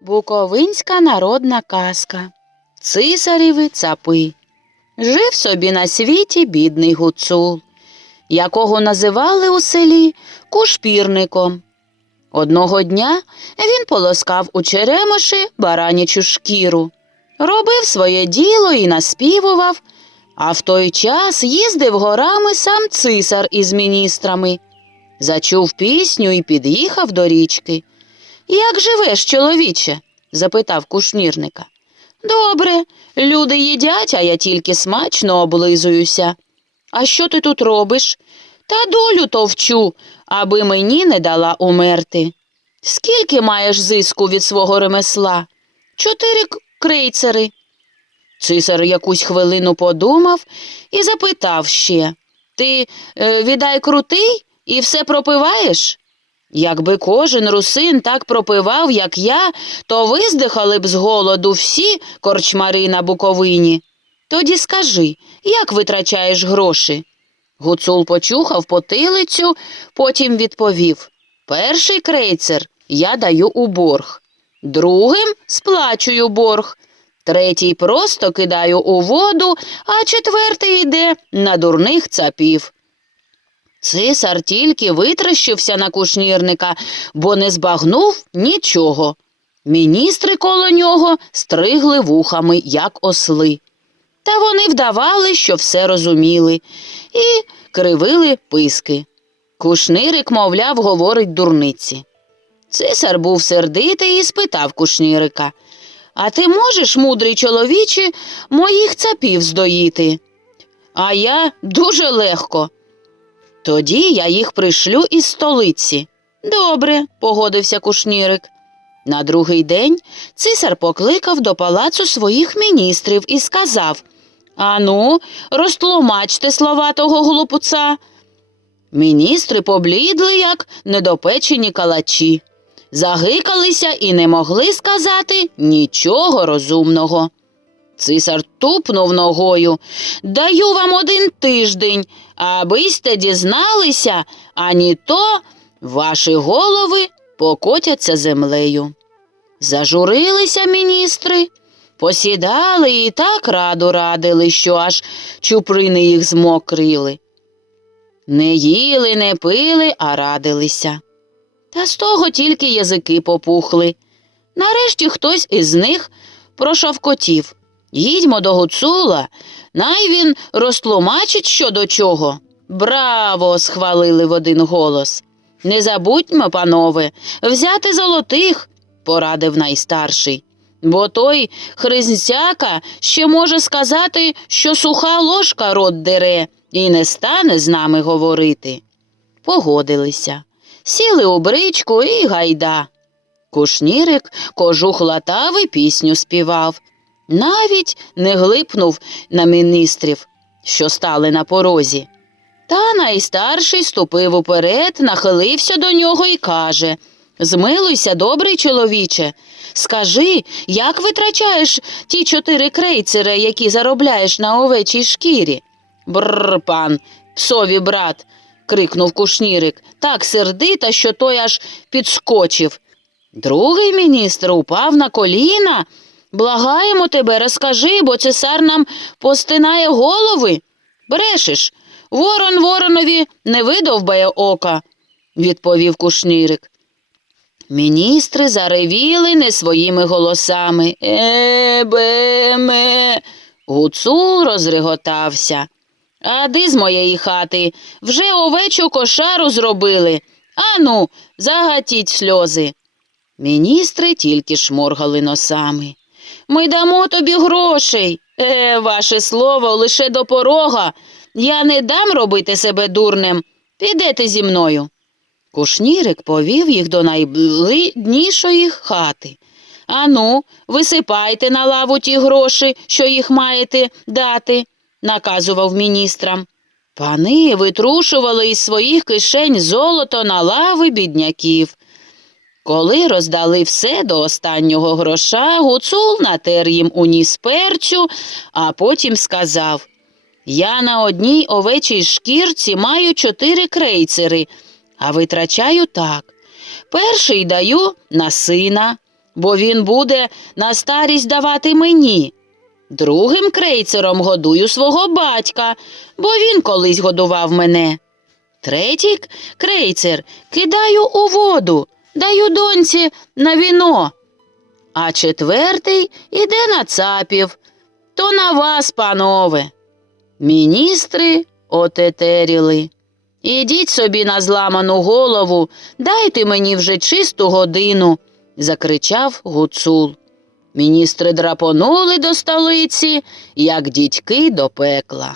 Буковинська народна казка. Цисарєві цапи. Жив собі на світі бідний гуцул, якого називали у селі кушпірником. Одного дня він полоскав у черемоші баранячу шкіру, робив своє діло і наспівував, а в той час їздив горами сам цисар із міністрами. Зачув пісню і під'їхав до річки. Як живеш, чоловіче? запитав кушнірника. Добре, люди їдять, а я тільки смачно облизуюся. А що ти тут робиш? Та долю товчу, аби мені не дала умерти. Скільки маєш зиску від свого ремесла? Чотири крейцери. Цисар якусь хвилину подумав і запитав ще Ти е, віддай крутий і все пропиваєш? Якби кожен русин так пропивав, як я, то виздихали б з голоду всі корчмари на Буковині. Тоді скажи, як витрачаєш гроші? Гуцул почухав потилицю, потім відповів Перший крейцер я даю у борг, другим сплачую борг, третій просто кидаю у воду, а четвертий йде на дурних цапів. Цисар тільки витрощився на кушнірника, бо не збагнув нічого. Міністри коло нього стригли вухами, як осли. Та вони вдавали, що все розуміли, і кривили писки. Кушнирик, мовляв, говорить дурниці. Цисар був сердитий і спитав кушнірика А ти можеш, мудрий чоловіче, моїх цапів здоїти? А я дуже легко. Тоді я їх пришлю із столиці. Добре, погодився кушнірик. На другий день цисар покликав до палацу своїх міністрів і сказав Ану, розтлумачте слова того глупуца. Міністри поблідли, як недопечені калачі, загикалися і не могли сказати нічого розумного. Цисар тупнув ногою. Даю вам один тиждень, аби сте дізналися, ані то ваші голови покотяться землею. Зажурилися міністри, посідали і так раду радили, що аж чуприни їх змокрили. Не їли, не пили, а радилися. Та з того тільки язики попухли. Нарешті хтось із них прошавкотів. Їдьмо до гуцула, най він розтлумачить що до чого. Браво! схвалили в один голос. Не забудьмо, панове, взяти золотих, порадив найстарший. Бо той хризняка ще може сказати, що суха ложка рот дере і не стане з нами говорити. Погодилися, сіли у бричку і гайда. Кушнірик кожух латав і пісню співав. Навіть не глипнув на міністрів, що стали на порозі. Та найстарший ступив уперед, нахилився до нього і каже Змилуйся, добрий чоловіче. Скажи, як витрачаєш ті чотири крейцери, які заробляєш на овечій шкірі? Бррр, пан, псові брат, крикнув кушнірик, так сердита, що той аж підскочив. Другий міністр упав на коліна. Благаємо тебе, розкажи, бо цесар нам постинає голови. Брешеш, ворон воронові не видовбає ока, відповів кушнірик. Міністри заревіли не своїми голосами. Е, бе, ме. Гуцул розреготався. Ади з моєї хати вже овечу кошару зробили. Ану, загатіть сльози. Міністри тільки шморгали носами. Ми дамо тобі грошей. Е, ваше слово лише до порога. Я не дам робити себе дурнем. Підете зі мною. Кушнірик повів їх до найблиднішої хати. Ану, висипайте на лаву ті гроші, що їх маєте дати, наказував міністрам. Пани витрушували із своїх кишень золото на лави бідняків. Коли роздали все до останнього гроша, гуцул натер їм у ніс перцю, а потім сказав Я на одній овечій шкірці маю чотири крейцери, а витрачаю так. Перший даю на сина, бо він буде на старість давати мені. Другим крейцером годую свого батька, бо він колись годував мене. Третій крейцер кидаю у воду, даю доньці на віно. А четвертий іде на цапів. То на вас, панове. Міністри отетеріли. Ідіть собі на зламану голову, дайте мені вже чисту годину, закричав гуцул. Міністри драпонули до столиці, як дідьки до пекла.